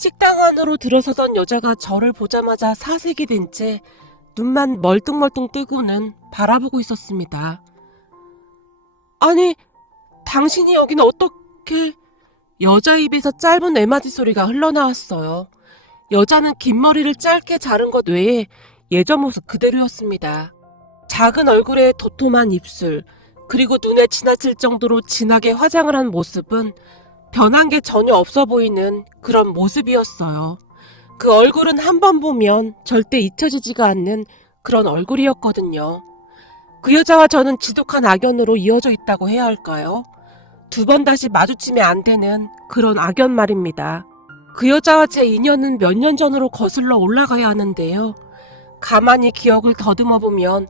식당 안으로 들어서던 여자가 저를 보자마자 사색이 된 채 눈만 멀뚱멀뚱 뜨고는 바라보고 있었습니다. 아니, 당신이 여기는 어떻게... 여자 입에서 짧은 애맞이 소리가 흘러나왔어요. 여자는 긴 머리를 짧게 자른 것 외에 예전 모습 그대로였습니다. 작은 얼굴에 도톰한 입술, 그리고 눈에 지나칠 정도로 진하게 화장을 한 모습은 변한 게 전혀 없어 보이는 그런 모습이었어요. 그 얼굴은 한 번 보면 절대 잊혀지지가 않는 그런 얼굴이었거든요. 그 여자와 저는 지독한 악연으로 이어져 있다고 해야 할까요? 두 번 다시 마주치면 안 되는 그런 악연 말입니다. 그 여자와 제 인연은 몇 년 전으로 거슬러 올라가야 하는데요. 가만히 기억을 더듬어 보면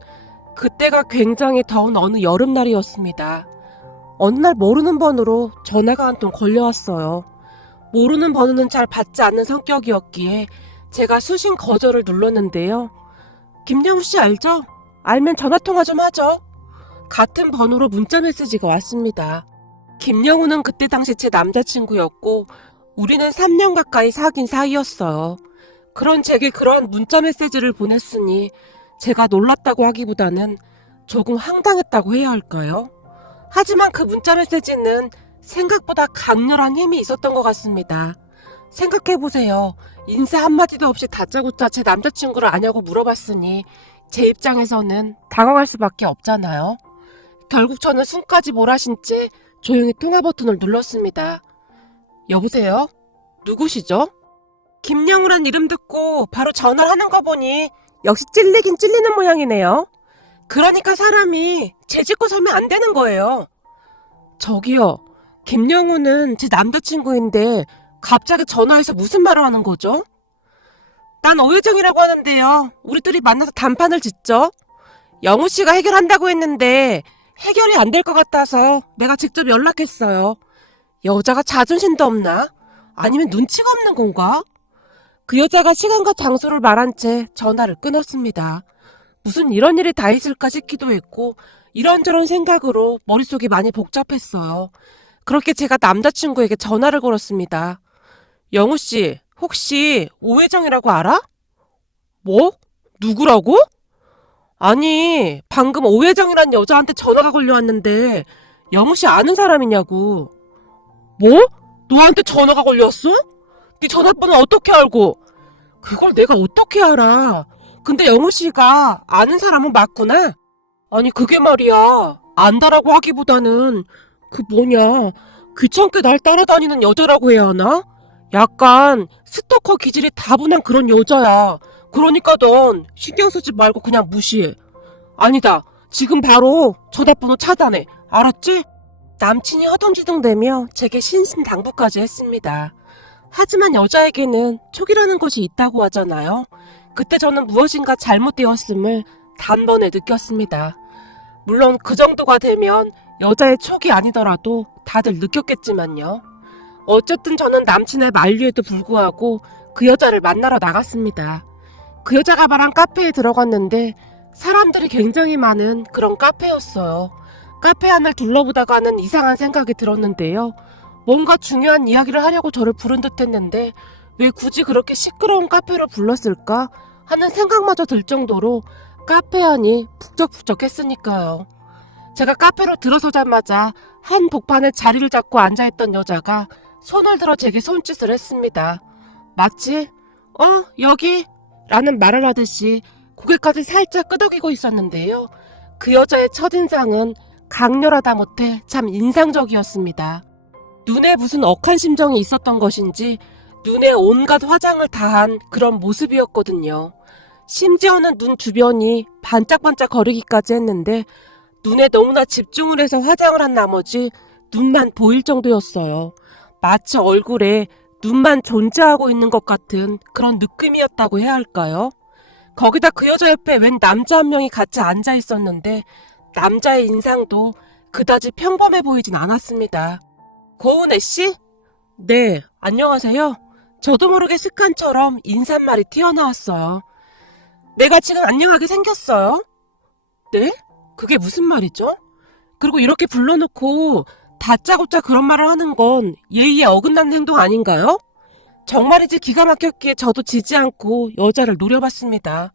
그때가 굉장히 더운 어느 여름날이었습니다. 어느 날 모르는 번호로 전화가 한 통 걸려왔어요. 모르는 번호는 잘 받지 않는 성격이었기에 제가 수신 거절을 눌렀는데요. 김영우 씨 알죠? 알면 전화통화 좀 하죠. 같은 번호로 문자 메시지가 왔습니다. 김영우는 그때 당시 제 남자친구였고 우리는 3년 가까이 사귄 사이였어요. 그런 제게 그러한 문자 메시지를 보냈으니 제가 놀랐다고 하기보다는 조금 황당했다고 해야 할까요? 하지만 그 문자 메시지는 생각보다 강렬한 힘이 있었던 것 같습니다. 생각해보세요. 인사 한마디도 없이 다짜고짜 제 남자친구를 아냐고 물어봤으니 제 입장에서는 당황할 수밖에 없잖아요. 결국 저는 숨까지 몰아신 채 조용히 통화 버튼을 눌렀습니다. 여보세요? 누구시죠? 김영우란 이름 듣고 바로 전화를 하는 거 보니 역시 찔리긴 찔리는 모양이네요. 그러니까 사람이 제 짓고 살면 안 되는 거예요. 저기요, 김영우는 제 남자친구인데 갑자기 전화해서 무슨 말을 하는 거죠? 난 오혜정이라고 하는데요. 우리 둘이 만나서 단판을 짓죠. 영우 씨가 해결한다고 했는데 해결이 안 될 것 같아서 내가 직접 연락했어요. 여자가 자존심도 없나? 아니면 눈치가 없는 건가? 그 여자가 시간과 장소를 말한 채 전화를 끊었습니다. 무슨 이런 일이 다 있을까 싶기도 했고 이런저런 생각으로 머릿속이 많이 복잡했어요. 그렇게 제가 남자친구에게 전화를 걸었습니다. 영우씨, 혹시 오혜정이라고 알아? 뭐? 누구라고? 아니, 방금 오혜정이란 여자한테 전화가 걸려왔는데 영우씨 아는 사람이냐고. 뭐? 너한테 전화가 걸려왔어? 네 전화번호 어떻게 알고? 그걸 내가 어떻게 알아? 근데 영우씨가 아는 사람은 맞구나? 아니 그게 말이야, 안다라고 하기보다는 그 뭐냐, 귀찮게 날 따라다니는 여자라고 해야 하나? 약간 스토커 기질이 다분한 그런 여자야. 그러니까 넌 신경 쓰지 말고 그냥 무시해. 아니다, 지금 바로 전화번호 차단해. 알았지? 남친이 허둥지둥대며 제게 신신당부까지 했습니다. 하지만 여자에게는 촉이라는 것이 있다고 하잖아요. 그때 저는 무엇인가 잘못되었음을 단번에 느꼈습니다. 물론 그 정도가 되면 여자의 촉이 아니더라도 다들 느꼈겠지만요. 어쨌든 저는 남친의 만류에도 불구하고 그 여자를 만나러 나갔습니다. 그 여자가 말한 카페에 들어갔는데 사람들이 굉장히 많은 그런 카페였어요. 카페 안을 둘러보다가는 이상한 생각이 들었는데요. 뭔가 중요한 이야기를 하려고 저를 부른 듯 했는데 왜 굳이 그렇게 시끄러운 카페로 불렀을까 하는 생각마저 들 정도로 카페 안이 북적북적했으니까요. 제가 카페로 들어서자마자 한 복판에 자리를 잡고 앉아있던 여자가 손을 들어 제게 손짓을 했습니다. 마치 여기 라는 말을 하듯이 고개까지 살짝 끄덕이고 있었는데요. 그 여자의 첫인상은 강렬하다 못해 참 인상적이었습니다. 눈에 무슨 억한 심정이 있었던 것인지 눈에 온갖 화장을 다한 그런 모습이었거든요. 심지어는 눈 주변이 반짝반짝 거리기까지 했는데 눈에 너무나 집중을 해서 화장을 한 나머지 눈만 보일 정도였어요. 마치 얼굴에 눈만 존재하고 있는 것 같은 그런 느낌이었다고 해야 할까요? 거기다 그 여자 옆에 웬 남자 한 명이 같이 앉아 있었는데 남자의 인상도 그다지 평범해 보이진 않았습니다. 고은혜 씨? 네, 안녕하세요. 저도 모르게 습관처럼 인사말이 튀어나왔어요. 내가 지금 안녕하게 생겼어요? 네? 그게 무슨 말이죠? 그리고 이렇게 불러놓고 다짜고짜 그런 말을 하는 건 예의에 어긋나는 행동 아닌가요? 정말이지 기가 막혔기에 저도 지지 않고 여자를 노려봤습니다.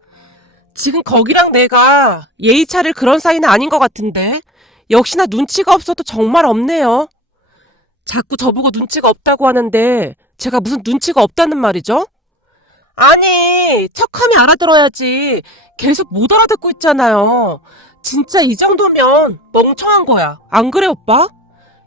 지금 거기랑 내가 예의 차릴 그런 사이는 아닌 것 같은데 역시나 눈치가 없어도 정말 없네요. 자꾸 저보고 눈치가 없다고 하는데 제가 무슨 눈치가 없다는 말이죠? 아니, 척하면 알아들어야지. 계속 못 알아듣고 있잖아요. 진짜 이 정도면 멍청한 거야. 안 그래, 오빠?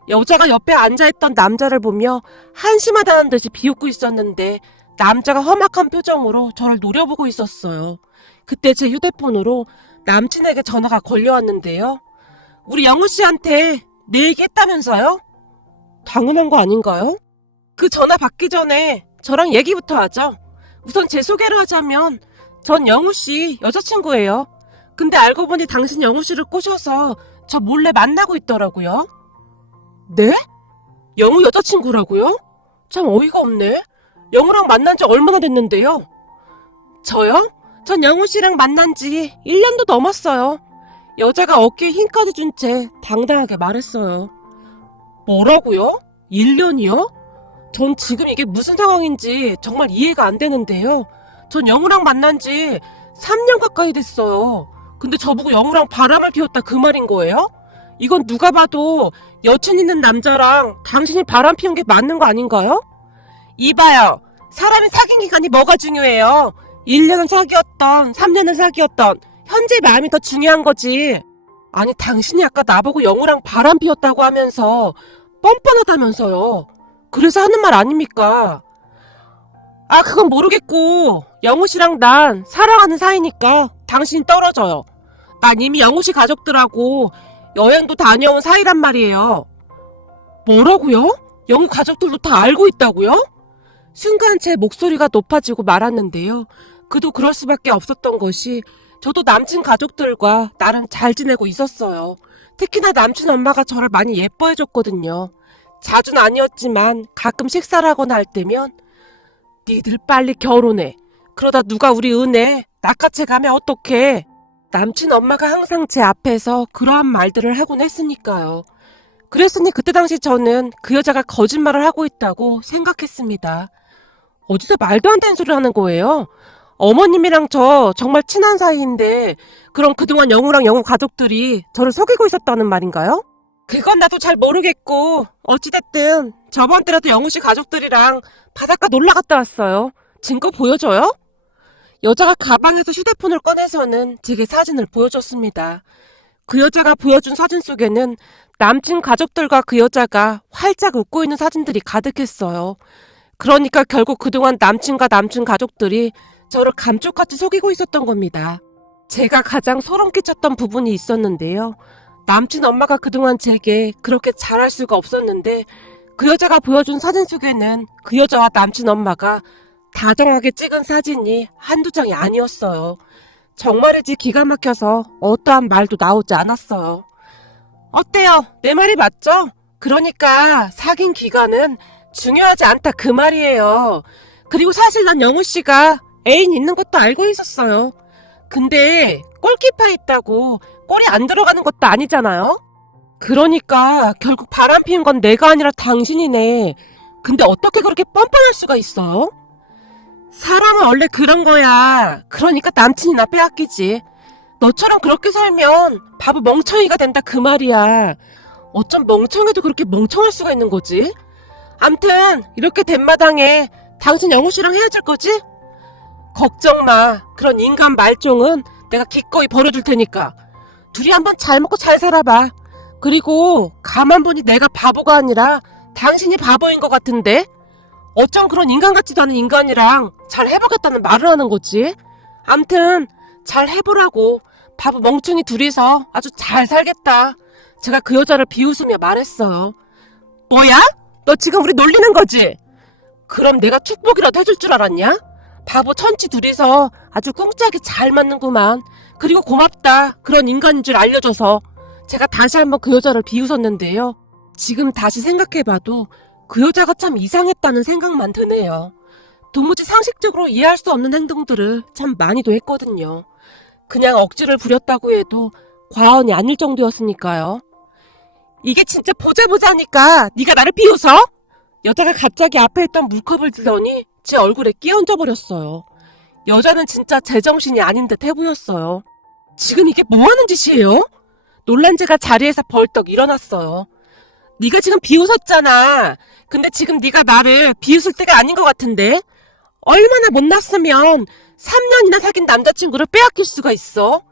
여자가 옆에 앉아있던 남자를 보며 한심하다는 듯이 비웃고 있었는데 남자가 험악한 표정으로 저를 노려보고 있었어요. 그때 제 휴대폰으로 남친에게 전화가 걸려왔는데요. 우리 영우 씨한테 내 얘기 했다면서요? 당연한 거 아닌가요? 그 전화 받기 전에 저랑 얘기부터 하죠. 우선 제 소개를 하자면 전 영우 씨 여자친구예요. 근데 알고 보니 당신 영우 씨를 꼬셔서 저 몰래 만나고 있더라고요. 네? 영우 여자친구라고요? 참 어이가 없네. 영우랑 만난 지 얼마나 됐는데요? 저요? 전 영우 씨랑 만난 지 1년도 넘었어요. 여자가 어깨에 힘까지 준 채 당당하게 말했어요. 뭐라고요? 1년이요? 전 지금 이게 무슨 상황인지 정말 이해가 안 되는데요. 전 영우랑 만난 지 3년 가까이 됐어요. 근데 저보고 영우랑 바람을 피웠다 그 말인 거예요? 이건 누가 봐도 여친 있는 남자랑 당신이 바람 피운 게 맞는 거 아닌가요? 이봐요. 사람이 사귄 기간이 뭐가 중요해요? 1년은 사귀었던 3년은 사귀었던 현재 마음이 더 중요한 거지. 아니 당신이 아까 나보고 영우랑 바람 피웠다고 하면서 뻔뻔하다면서요. 그래서 하는 말 아닙니까? 아 그건 모르겠고 영우 씨랑 난 사랑하는 사이니까 당신이 떨어져요. 난 이미 영우 씨 가족들하고 여행도 다녀온 사이란 말이에요. 뭐라고요? 영우 가족들도 다 알고 있다고요? 순간 제 목소리가 높아지고 말았는데요. 그도 그럴 수밖에 없었던 것이 저도 남친 가족들과 나름 잘 지내고 있었어요. 특히나 남친 엄마가 저를 많이 예뻐해줬거든요. 자주는 아니었지만 가끔 식사를 하거나 할 때면 니들 빨리 결혼해. 그러다 누가 우리 은혜 낚아채 가면 어떡해. 남친 엄마가 항상 제 앞에서 그러한 말들을 하곤 했으니까요. 그랬으니 그때 당시 저는 그 여자가 거짓말을 하고 있다고 생각했습니다. 어디서 말도 안 되는 소리를 하는 거예요. 어머님이랑 저 정말 친한 사이인데 그럼 그동안 영우랑 영우 가족들이 저를 속이고 있었다는 말인가요? 그건 나도 잘 모르겠고 어찌됐든 저번 때라도 영우씨 가족들이랑 바닷가 놀러 갔다 왔어요. 증거 보여줘요? 여자가 가방에서 휴대폰을 꺼내서는 제게 사진을 보여줬습니다. 그 여자가 보여준 사진 속에는 남친 가족들과 그 여자가 활짝 웃고 있는 사진들이 가득했어요. 그러니까 결국 그동안 남친과 남친 가족들이 저를 감쪽같이 속이고 있었던 겁니다. 제가 가장 소름 끼쳤던 부분이 있었는데요. 남친 엄마가 그동안 제게 그렇게 잘할 수가 없었는데 그 여자가 보여준 사진 속에는 그 여자와 남친 엄마가 다정하게 찍은 사진이 한두 장이 아니었어요. 정말이지 기가 막혀서 어떠한 말도 나오지 않았어요. 어때요? 내 말이 맞죠? 그러니까 사귄 기간은 중요하지 않다 그 말이에요. 그리고 사실 난 영우씨가 애인 있는 것도 알고 있었어요. 근데 골키퍼 있다고 골이 안 들어가는 것도 아니잖아요? 그러니까 결국 바람 피운 건 내가 아니라 당신이네. 근데 어떻게 그렇게 뻔뻔할 수가 있어요? 사람은 원래 그런 거야. 그러니까 남친이나 빼앗기지. 너처럼 그렇게 살면 바보 멍청이가 된다 그 말이야. 어쩜 멍청해도 그렇게 멍청할 수가 있는 거지? 암튼 이렇게 된 마당에 당신 영우씨랑 헤어질 거지? 걱정 마. 그런 인간 말종은 내가 기꺼이 버려줄 테니까. 둘이 한번 잘 먹고 잘 살아봐. 그리고 가만 보니 내가 바보가 아니라 당신이 바보인 것 같은데? 어쩜 그런 인간 같지도 않은 인간이랑 잘 해보겠다는 말을 하는 거지? 암튼 잘 해보라고. 바보 멍충이 둘이서 아주 잘 살겠다. 제가 그 여자를 비웃으며 말했어요. 뭐야? 너 지금 우리 놀리는 거지? 그럼 내가 축복이라도 해줄 줄 알았냐? 바보 천치 둘이서 아주 꿍짝이 잘 맞는구만. 그리고 고맙다. 그런 인간인 줄 알려줘서. 제가 다시 한번 그 여자를 비웃었는데요. 지금 다시 생각해봐도 그 여자가 참 이상했다는 생각만 드네요. 도무지 상식적으로 이해할 수 없는 행동들을 참 많이도 했거든요. 그냥 억지를 부렸다고 해도 과언이 아닐 정도였으니까요. 이게 진짜 보자 하니까 네가 나를 비웃어? 여자가 갑자기 앞에 있던 물컵을 들더니 제 얼굴에 끼얹어 버렸어요. 여자는 진짜 제정신이 아닌 듯 해보였어요. 지금 이게 뭐하는 짓이에요? 놀란 제가 자리에서 벌떡 일어났어요. 네가 지금 비웃었잖아. 근데 지금 네가 나를 비웃을 때가 아닌 것 같은데? 얼마나 못났으면 3년이나 사귄 남자친구를 빼앗길 수가 있어?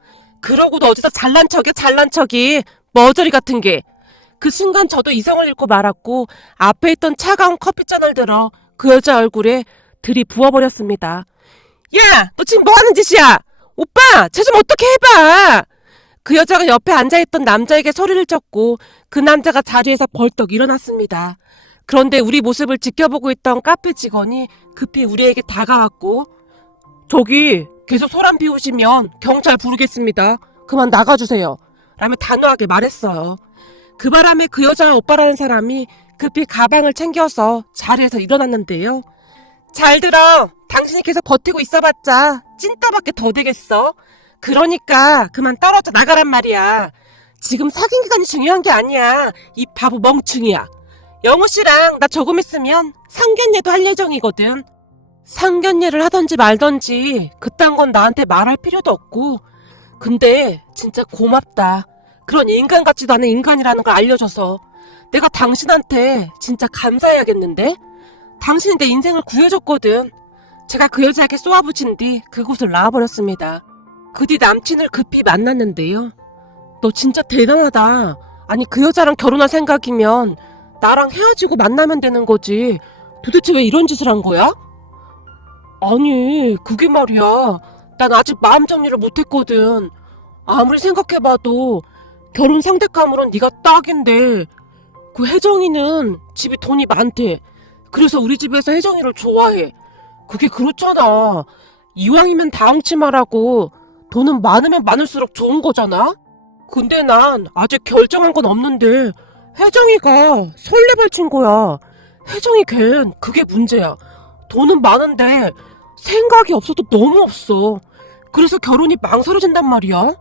그러고도 어디서 잘난 척이야, 잘난 척이. 머저리 같은 게. 그 순간 저도 이성을 잃고 말았고 앞에 있던 차가운 커피잔을 들어 그 여자 얼굴에 들이부어버렸습니다. 야! 너 지금 뭐하는 짓이야? 오빠! 쟤 좀 어떻게 해봐! 그 여자가 옆에 앉아있던 남자에게 소리를 쳤고 그 남자가 자리에서 벌떡 일어났습니다. 그런데 우리 모습을 지켜보고 있던 카페 직원이 급히 우리에게 다가왔고 저기 계속 소란 피우시면 경찰 부르겠습니다. 그만 나가주세요. 라며 단호하게 말했어요. 그 바람에 그 여자와 오빠라는 사람이 급히 가방을 챙겨서 자리에서 일어났는데요. 잘 들어. 당신이 계속 버티고 있어봤자 찐따밖에 더 되겠어. 그러니까 그만 떨어져 나가란 말이야. 지금 사귄 기간이 중요한 게 아니야. 이 바보 멍충이야. 영우 씨랑 나 조금 있으면 상견례도 할 예정이거든. 상견례를 하던지 말던지 그딴 건 나한테 말할 필요도 없고. 근데 진짜 고맙다. 그런 인간 같지도 않은 인간이라는 걸 알려줘서. 내가 당신한테 진짜 감사해야겠는데? 당신이 내 인생을 구해줬거든. 제가 그 여자에게 쏘아붙인 뒤 그곳을 나와버렸습니다. 그 뒤 남친을 급히 만났는데요. 너 진짜 대단하다. 아니 그 여자랑 결혼할 생각이면 나랑 헤어지고 만나면 되는 거지. 도대체 왜 이런 짓을 한 거야? 아니 그게 말이야. 난 아직 마음 정리를 못했거든. 아무리 생각해봐도 결혼 상대감으론 네가 딱인데 그 혜정이는 집이 돈이 많대. 그래서 우리 집에서 혜정이를 좋아해. 그게 그렇잖아. 이왕이면 다홍치마라고 돈은 많으면 많을수록 좋은 거잖아? 근데 난 아직 결정한 건 없는데 혜정이가 설레발친 거야. 혜정이 걘 그게 문제야. 돈은 많은데 생각이 없어도 너무 없어. 그래서 결혼이 망설여진단 말이야.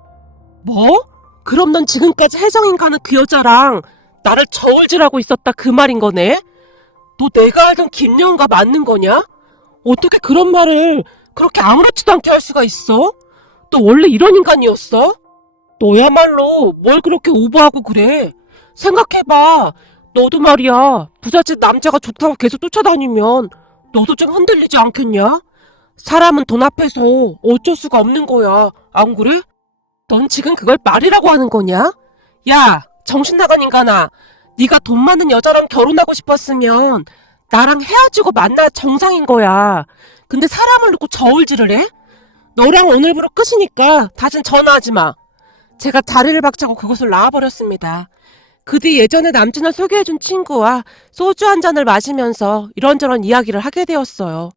뭐? 그럼 넌 지금까지 혜정인가는 그 여자랑 나를 저울질하고 있었다 그 말인 거네? 너 내가 알던 김여은과 맞는 거냐? 어떻게 그런 말을 그렇게 아무렇지도 않게 할 수가 있어? 너 원래 이런 인간이었어? 너야말로 뭘 그렇게 오버하고 그래? 생각해봐. 너도 말이야. 부잣집 남자가 좋다고 계속 쫓아다니면 너도 좀 흔들리지 않겠냐? 사람은 돈 앞에서 어쩔 수가 없는 거야. 안 그래? 넌 지금 그걸 말이라고 하는 거냐? 야, 정신 나간 인간아. 네가 돈 많은 여자랑 결혼하고 싶었으면 나랑 헤어지고 만나 정상인 거야. 근데 사람을 놓고 저울질을 해? 너랑 오늘부로 끝이니까 다신 전화하지 마. 제가 자리를 박차고 그곳을 나와버렸습니다. 그 뒤 예전에 남친을 소개해준 친구와 소주 한 잔을 마시면서 이런저런 이야기를 하게 되었어요.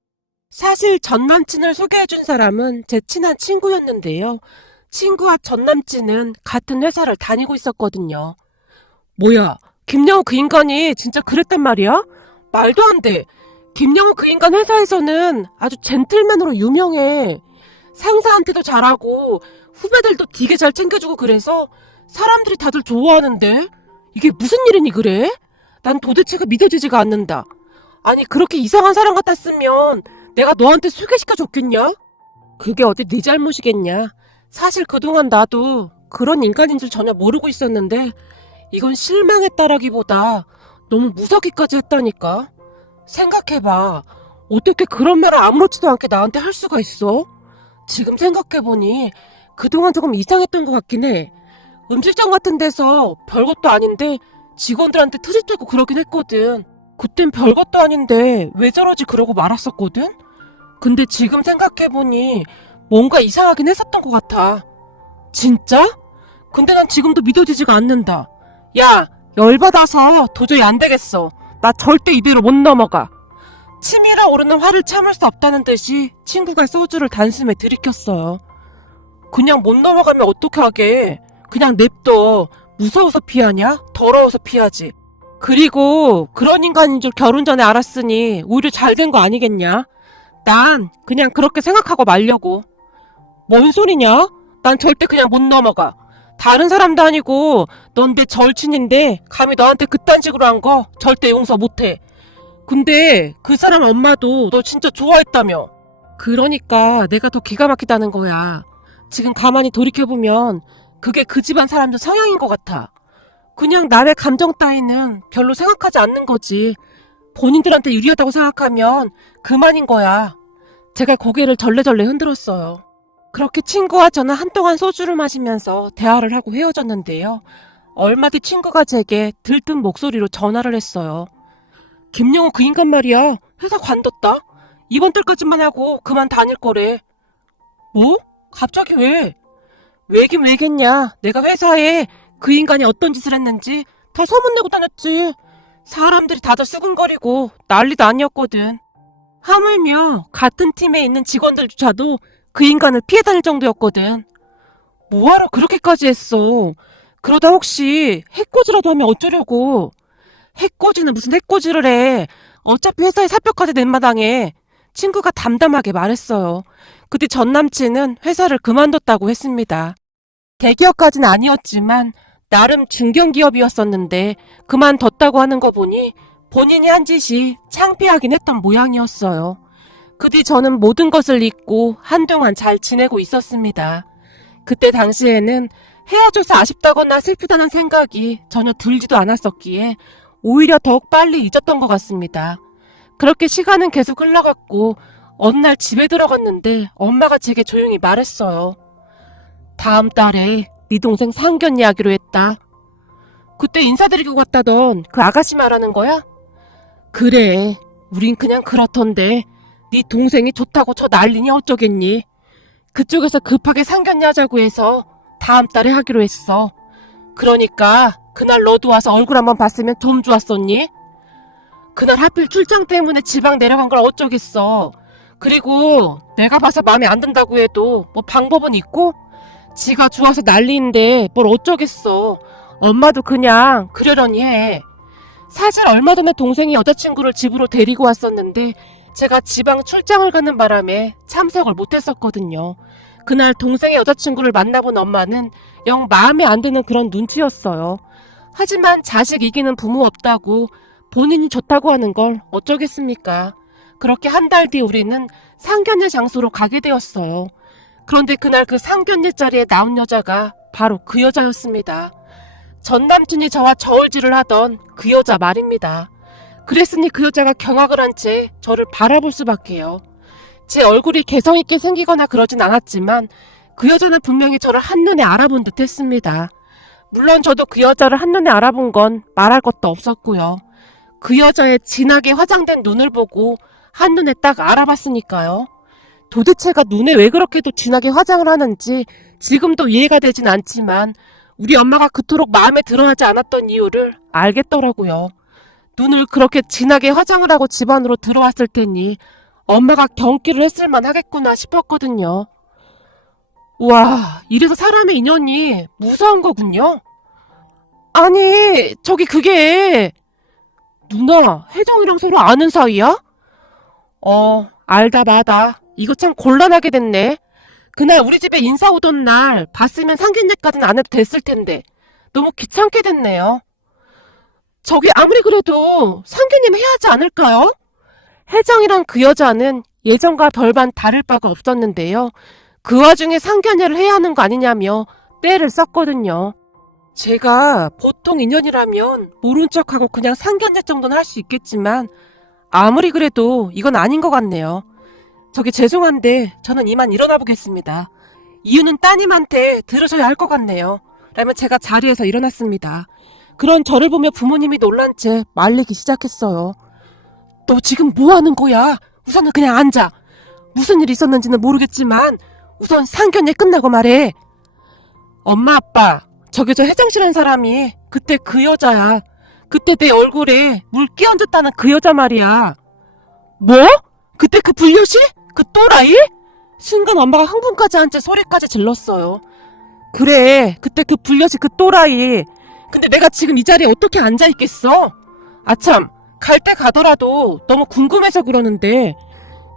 사실 전 남친을 소개해준 사람은 제 친한 친구였는데요. 친구와 전 남친은 같은 회사를 다니고 있었거든요. 뭐야, 김영우 그 인간이 진짜 그랬단 말이야? 말도 안 돼. 김영우 그 인간 회사에서는 아주 젠틀맨으로 유명해. 상사한테도 잘하고 후배들도 되게 잘 챙겨주고 그래서 사람들이 다들 좋아하는데 이게 무슨 일이니 그래? 난 도대체가 믿어지지가 않는다. 아니 그렇게 이상한 사람 같았으면 내가 너한테 소개시켜줬겠냐? 그게 어디 네 잘못이겠냐? 사실 그동안 나도 그런 인간인 줄 전혀 모르고 있었는데 이건 실망했다라기보다 너무 무섭기까지 했다니까. 생각해봐. 어떻게 그런 말을 아무렇지도 않게 나한테 할 수가 있어? 지금 생각해보니 그동안 조금 이상했던 것 같긴 해. 음식점 같은 데서 별것도 아닌데 직원들한테 트집 잡고 그러긴 했거든. 그땐 별것도 아닌데 왜 저러지 그러고 말았었거든? 근데 지금 생각해보니 뭔가 이상하긴 했었던 것 같아. 진짜? 근데 난 지금도 믿어지지가 않는다. 야, 열받아서 도저히 안 되겠어. 나 절대 이대로 못 넘어가. 치밀어 오르는 화를 참을 수 없다는 듯이 친구가 소주를 단숨에 들이켰어요. 그냥 못 넘어가면 어떻게 하게. 그냥 냅둬. 무서워서 피하냐? 더러워서 피하지. 그리고 그런 인간인 줄 결혼 전에 알았으니 오히려 잘 된 거 아니겠냐? 난 그냥 그렇게 생각하고 말려고. 뭔 소리냐? 난 절대 그냥 못 넘어가. 다른 사람도 아니고 넌 내 절친인데 감히 너한테 그딴 식으로 한 거 절대 용서 못해. 근데 그 사람 엄마도 너 진짜 좋아했다며. 그러니까 내가 더 기가 막히다는 거야. 지금 가만히 돌이켜보면 그게 그 집안 사람들 성향인 것 같아. 그냥 남의 감정 따위는 별로 생각하지 않는 거지. 본인들한테 유리하다고 생각하면 그만인 거야. 제가 고개를 절레절레 흔들었어요. 그렇게 친구와 저는 한동안 소주를 마시면서 대화를 하고 헤어졌는데요. 얼마 뒤 친구가 제게 들뜬 목소리로 전화를 했어요. 김영호 그 인간 말이야. 회사 관뒀다? 이번 달까지만 하고 그만 다닐 거래. 뭐? 갑자기 왜? 왜긴 왜겠냐. 내가 회사에 그 인간이 어떤 짓을 했는지 다 소문내고 다녔지. 사람들이 다들 수근거리고 난리도 아니었거든. 하물며 같은 팀에 있는 직원들조차도 그 인간을 피해 다닐 정도였거든. 뭐하러 그렇게까지 했어. 그러다 혹시 해코지라도 하면 어쩌려고. 해코지는 무슨 해코지를 해. 어차피 회사에 사표까지 낸 마당에. 친구가 담담하게 말했어요. 그때 전 남친은 회사를 그만뒀다고 했습니다. 대기업까지는 아니었지만 나름 중견기업이었었는데 그만뒀다고 하는 거 보니 본인이 한 짓이 창피하긴 했던 모양이었어요. 그 뒤 저는 모든 것을 잊고 한동안 잘 지내고 있었습니다. 그때 당시에는 헤어져서 아쉽다거나 슬프다는 생각이 전혀 들지도 않았었기에 오히려 더욱 빨리 잊었던 것 같습니다. 그렇게 시간은 계속 흘러갔고 어느 날 집에 들어갔는데 엄마가 제게 조용히 말했어요. 다음 달에 네 동생 상견 예하기로 했다. 그때 인사드리고 갔다던 그 아가씨 말하는 거야? 그래, 우린 그냥 그렇던데 네 동생이 좋다고 저 난리니 어쩌겠니? 그쪽에서 급하게 상견 예하자고 해서 다음 달에 하기로 했어. 그러니까 그날 너도 와서 얼굴 한번 봤으면 좀 좋았었니? 그날 하필 출장 때문에 지방 내려간 걸 어쩌겠어. 그리고 내가 봐서 마음에 안 든다고 해도 뭐 방법은 있고? 지가 좋아서 난리인데 뭘 어쩌겠어. 엄마도 그냥 그러려니 해. 사실 얼마 전에 동생이 여자친구를 집으로 데리고 왔었는데 제가 지방 출장을 가는 바람에 참석을 못했었거든요. 그날 동생의 여자친구를 만나본 엄마는 영 마음에 안 드는 그런 눈치였어요. 하지만 자식 이기는 부모 없다고 본인이 좋다고 하는 걸 어쩌겠습니까. 그렇게 한 달 뒤 우리는 상견례 장소로 가게 되었어요. 그런데 그날 그 상견례 자리에 나온 여자가 바로 그 여자였습니다. 전 남친이 저와 저울질을 하던 그 여자 말입니다. 그랬으니 그 여자가 경악을 한 채 저를 바라볼 수밖에요. 제 얼굴이 개성있게 생기거나 그러진 않았지만 그 여자는 분명히 저를 한눈에 알아본 듯 했습니다. 물론 저도 그 여자를 한눈에 알아본 건 말할 것도 없었고요. 그 여자의 진하게 화장된 눈을 보고 한눈에 딱 알아봤으니까요. 도대체가 눈에 왜 그렇게도 진하게 화장을 하는지 지금도 이해가 되진 않지만 우리 엄마가 그토록 마음에 들어하지 않았던 이유를 알겠더라고요. 눈을 그렇게 진하게 화장을 하고 집 안으로 들어왔을 테니 엄마가 경기를 했을만 하겠구나 싶었거든요. 와, 이래서 사람의 인연이 무서운 거군요. 아니, 저기 그게 누나, 혜정이랑 서로 아는 사이야? 알다 마다. 이거 참 곤란하게 됐네. 그날 우리 집에 인사 오던 날 봤으면 상견례까지는 안 해도 됐을 텐데 너무 귀찮게 됐네요. 저기 아무리 그래도 상견례는 해야 하지 않을까요? 혜정이랑 그 여자는 예전과 별반 다를 바가 없었는데요. 그 와중에 상견례를 해야 하는 거 아니냐며 떼를 썼거든요. 제가 보통 인연이라면 모른 척하고 그냥 상견례 정도는 할 수 있겠지만 아무리 그래도 이건 아닌 것 같네요. 저기 죄송한데 저는 이만 일어나 보겠습니다. 이유는 따님한테 들으셔야 할 것 같네요. 라면 제가 자리에서 일어났습니다. 그런 저를 보며 부모님이 놀란 채 말리기 시작했어요. 너 지금 뭐 하는 거야? 우선은 그냥 앉아. 무슨 일이 있었는지는 모르겠지만 우선 상견례 끝나고 말해. 엄마 아빠, 저기 저 혜정씨라는 사람이 그때 그 여자야. 그때 내 얼굴에 물 끼얹었다는 그 여자 말이야. 뭐? 그때 그 불려시? 그 또라이? 순간 엄마가 흥분까지 한 채 소리까지 질렀어요. 그래, 그때 그 불려시 그 또라이. 근데 내가 지금 이 자리에 어떻게 앉아있겠어? 아참, 갈 때 가더라도 너무 궁금해서 그러는데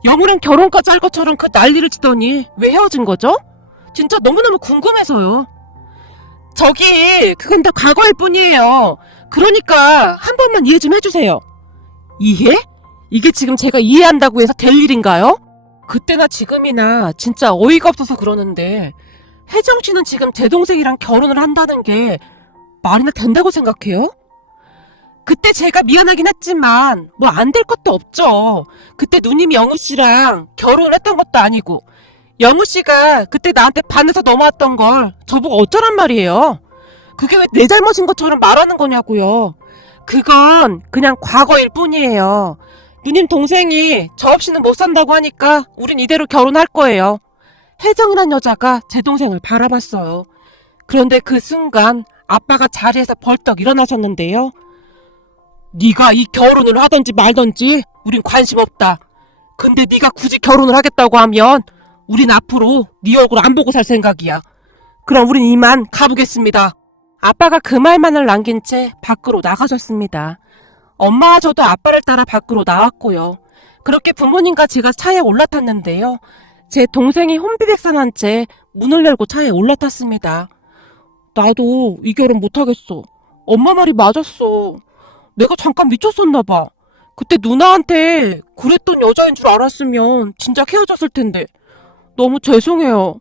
영우랑 결혼까지 할 것처럼 그 난리를 치더니 왜 헤어진 거죠? 진짜 너무너무 궁금해서요. 저기 그건 다 과거일 뿐이에요. 그러니까 한 번만 이해 좀 해주세요. 이해? 이게 지금 제가 이해한다고 해서 될 일인가요? 그때나 지금이나 진짜 어이가 없어서 그러는데 혜정 씨는 지금 제 동생이랑 결혼을 한다는 게 말이나 된다고 생각해요? 그때 제가 미안하긴 했지만 뭐 안 될 것도 없죠. 그때 누님이 영우 씨랑 결혼을 했던 것도 아니고 영우 씨가 그때 나한테 반해서 넘어왔던 걸 저보고 어쩌란 말이에요. 그게 왜 내 잘못인 것처럼 말하는 거냐고요. 그건 그냥 과거일 뿐이에요. 누님 동생이 저 없이는 못 산다고 하니까 우린 이대로 결혼할 거예요. 혜정이란 여자가 제 동생을 바라봤어요. 그런데 그 순간 아빠가 자리에서 벌떡 일어나셨는데요. 네가 이 결혼을 하든지 말든지 우린 관심 없다. 근데 네가 굳이 결혼을 하겠다고 하면 우린 앞으로 네 얼굴 안 보고 살 생각이야. 그럼 우린 이만 가보겠습니다. 아빠가 그 말만을 남긴 채 밖으로 나가셨습니다. 엄마와 저도 아빠를 따라 밖으로 나왔고요. 그렇게 부모님과 제가 차에 올라탔는데요. 제 동생이 혼비백산한 채 문을 열고 차에 올라탔습니다. 나도 이 결혼 못하겠어. 엄마 말이 맞았어. 내가 잠깐 미쳤었나 봐. 그때 누나한테 그랬던 여자인 줄 알았으면 진작 헤어졌을 텐데. 너무 죄송해요.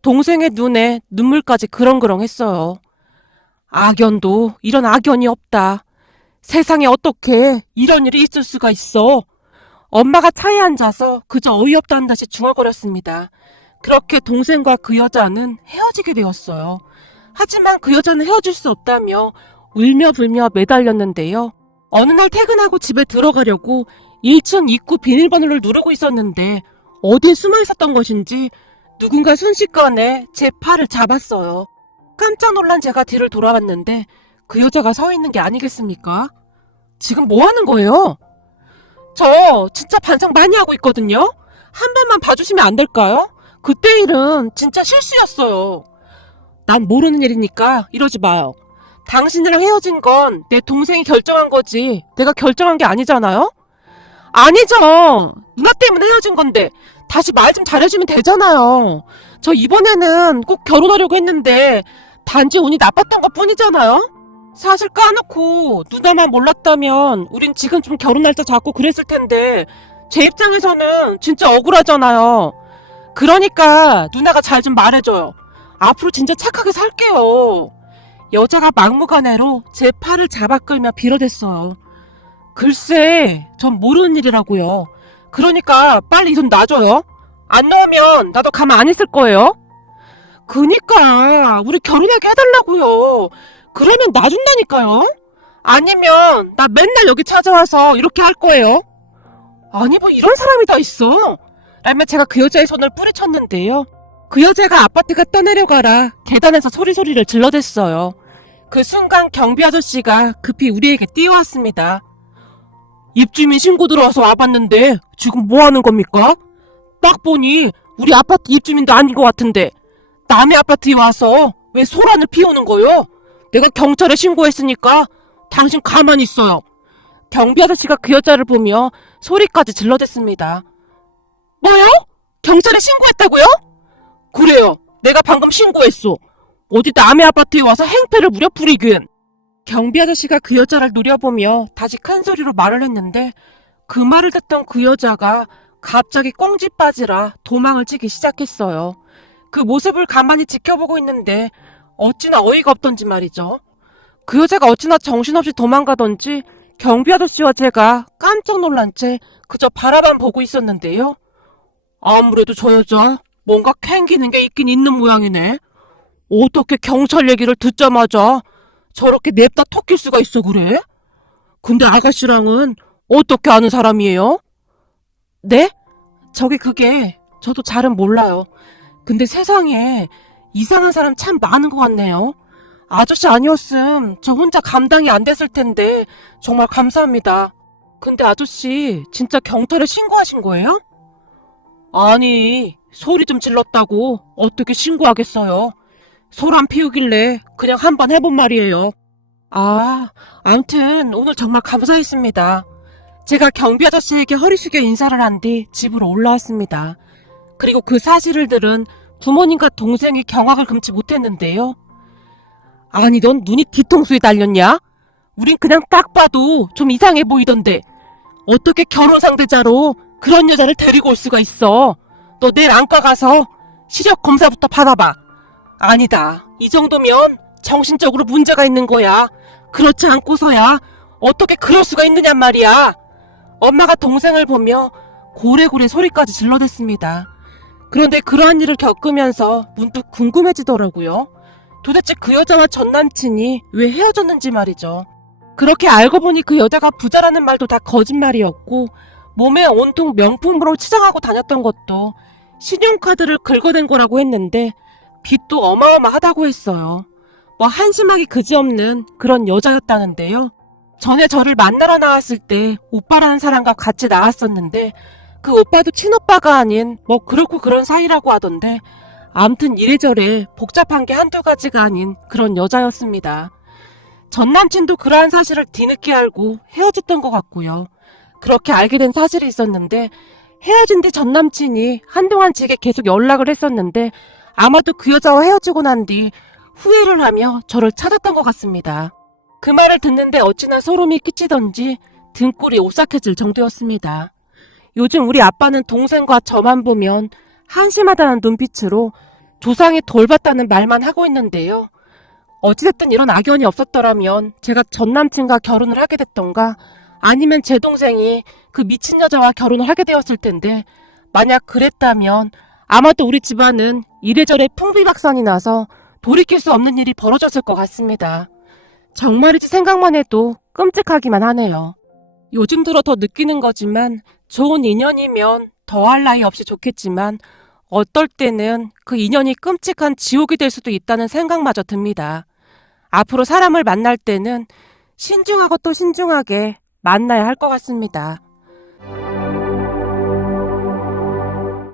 동생의 눈에 눈물까지 그렁그렁했어요. 악연도 이런 악연이 없다. 세상에 어떻게 이런 일이 있을 수가 있어. 엄마가 차에 앉아서 그저 어이없다는 듯이 중얼거렸습니다. 그렇게 동생과 그 여자는 헤어지게 되었어요. 하지만 그 여자는 헤어질 수 없다며 울며 불며 매달렸는데요. 어느 날 퇴근하고 집에 들어가려고 1층 입구 비밀번호를 누르고 있었는데 어디에 숨어 있었던 것인지 누군가 순식간에 제 팔을 잡았어요. 깜짝 놀란 제가 뒤를 돌아봤는데 그 여자가 서 있는 게 아니겠습니까? 지금 뭐 하는 거예요? 저 진짜 반성 많이 하고 있거든요? 한 번만 봐주시면 안 될까요? 그때 일은 진짜 실수였어요. 난 모르는 일이니까 이러지 마요. 당신이랑 헤어진 건 내 동생이 결정한 거지 내가 결정한 게 아니잖아요? 아니죠. 누나 때문에 헤어진 건데 다시 말 좀 잘해주면 되잖아요. 저 이번에는 꼭 결혼하려고 했는데 단지 운이 나빴던 것 뿐이잖아요. 사실 까놓고 누나만 몰랐다면 우린 지금 좀 결혼 날짜 잡고 그랬을 텐데 제 입장에서는 진짜 억울하잖아요. 그러니까 누나가 잘 좀 말해줘요. 앞으로 진짜 착하게 살게요. 여자가 막무가내로 제 팔을 잡아 끌며 빌어댔어요. 글쎄, 전 모르는 일이라고요. 그러니까 빨리 이 돈 놔줘요. 안 넣으면 나도 가만 안 있을 거예요. 그니까 우리 결혼하게 해달라고요. 그러면 놔준다니까요. 아니면 나 맨날 여기 찾아와서 이렇게 할 거예요. 아니 뭐 이런 사람이 다 있어. 라며 제가 그 여자의 손을 뿌리쳤는데요. 그 여자가 아파트 갔다 내려가라 계단에서 소리를 질러댔어요. 그 순간 경비 아저씨가 급히 우리에게 뛰어왔습니다. 입주민 신고 들어와서 와봤는데 지금 뭐 하는 겁니까? 딱 보니 우리 아파트 입주민도 아닌 것 같은데 남의 아파트에 와서 왜 소란을 피우는 거요? 내가 경찰에 신고했으니까 당신 가만히 있어요. 경비 아저씨가 그 여자를 보며 소리까지 질러댔습니다. 뭐요? 경찰에 신고했다고요? 그래요. 내가 방금 신고했어. 어디 남의 아파트에 와서 행패를 부려 부리긴. 경비 아저씨가 그 여자를 노려보며 다시 큰 소리로 말을 했는데 그 말을 듣던 그 여자가 갑자기 꽁지 빠지라 도망을 치기 시작했어요. 그 모습을 가만히 지켜보고 있는데 어찌나 어이가 없던지 말이죠. 그 여자가 어찌나 정신없이 도망가던지 경비 아저씨와 제가 깜짝 놀란 채 그저 바라만 보고 있었는데요. 아무래도 저 여자 뭔가 캥기는 게 있긴 있는 모양이네. 어떻게 경찰 얘기를 듣자마자 저렇게 냅다 턱길 수가 있어 그래? 근데 아가씨랑은 어떻게 아는 사람이에요? 네? 그게 저도 잘은 몰라요. 근데 세상에 이상한 사람 참 많은 것 같네요. 아저씨 아니었음 저 혼자 감당이 안 됐을 텐데 정말 감사합니다. 근데 아저씨 진짜 경찰에 신고하신 거예요? 아니 소리 좀 질렀다고 어떻게 신고하겠어요. 소란 피우길래 그냥 한번 해본 말이에요. 암튼 오늘 정말 감사했습니다. 제가 경비 아저씨에게 허리 숙여 인사를 한 뒤 집으로 올라왔습니다. 그리고 그 사실을 들은 부모님과 동생이 경악을 금치 못했는데요. 아니 넌 눈이 뒤통수에 달렸냐? 우린 그냥 딱 봐도 좀 이상해 보이던데 어떻게 결혼 상대자로 그런 여자를 데리고 올 수가 있어? 너 내일 안과 가서 시력 검사부터 받아봐. 아니다. 이 정도면 정신적으로 문제가 있는 거야. 그렇지 않고서야 어떻게 그럴 수가 있느냔 말이야. 엄마가 동생을 보며 고래고래 소리까지 질러댔습니다. 그런데 그러한 일을 겪으면서 문득 궁금해지더라고요. 도대체 그 여자와 전 남친이 왜 헤어졌는지 말이죠. 그렇게 알고 보니 그 여자가 부자라는 말도 다 거짓말이었고, 몸에 온통 명품으로 치장하고 다녔던 것도 신용카드를 긁어댄 거라고 했는데 빚도 어마어마하다고 했어요. 뭐 한심하기 그지없는 그런 여자였다는데요. 전에 저를 만나러 나왔을 때 오빠라는 사람과 같이 나왔었는데 그 오빠도 친오빠가 아닌 뭐 그렇고 그런 사이라고 하던데, 암튼 이래저래 복잡한 게 한두 가지가 아닌 그런 여자였습니다. 전 남친도 그러한 사실을 뒤늦게 알고 헤어졌던 것 같고요. 그렇게 알게 된 사실이 있었는데, 헤어진 뒤 전 남친이 한동안 제게 계속 연락을 했었는데 아마도 그 여자와 헤어지고 난 뒤 후회를 하며 저를 찾았던 것 같습니다. 그 말을 듣는데 어찌나 소름이 끼치던지 등골이 오싹해질 정도였습니다. 요즘 우리 아빠는 동생과 저만 보면 한심하다는 눈빛으로 조상이 돌봤다는 말만 하고 있는데요. 어찌됐든 이런 악연이 없었더라면 제가 전 남친과 결혼을 하게 됐던가, 아니면 제 동생이 그 미친 여자와 결혼을 하게 되었을 텐데, 만약 그랬다면 아마도 우리 집안은 이래저래 풍비박산이 나서 돌이킬 수 없는 일이 벌어졌을 것 같습니다. 정말이지 생각만 해도 끔찍하기만 하네요. 요즘 들어 더 느끼는 거지만 좋은 인연이면 더할 나위 없이 좋겠지만 어떨 때는 그 인연이 끔찍한 지옥이 될 수도 있다는 생각마저 듭니다. 앞으로 사람을 만날 때는 신중하고 또 신중하게 만나야 할 것 같습니다.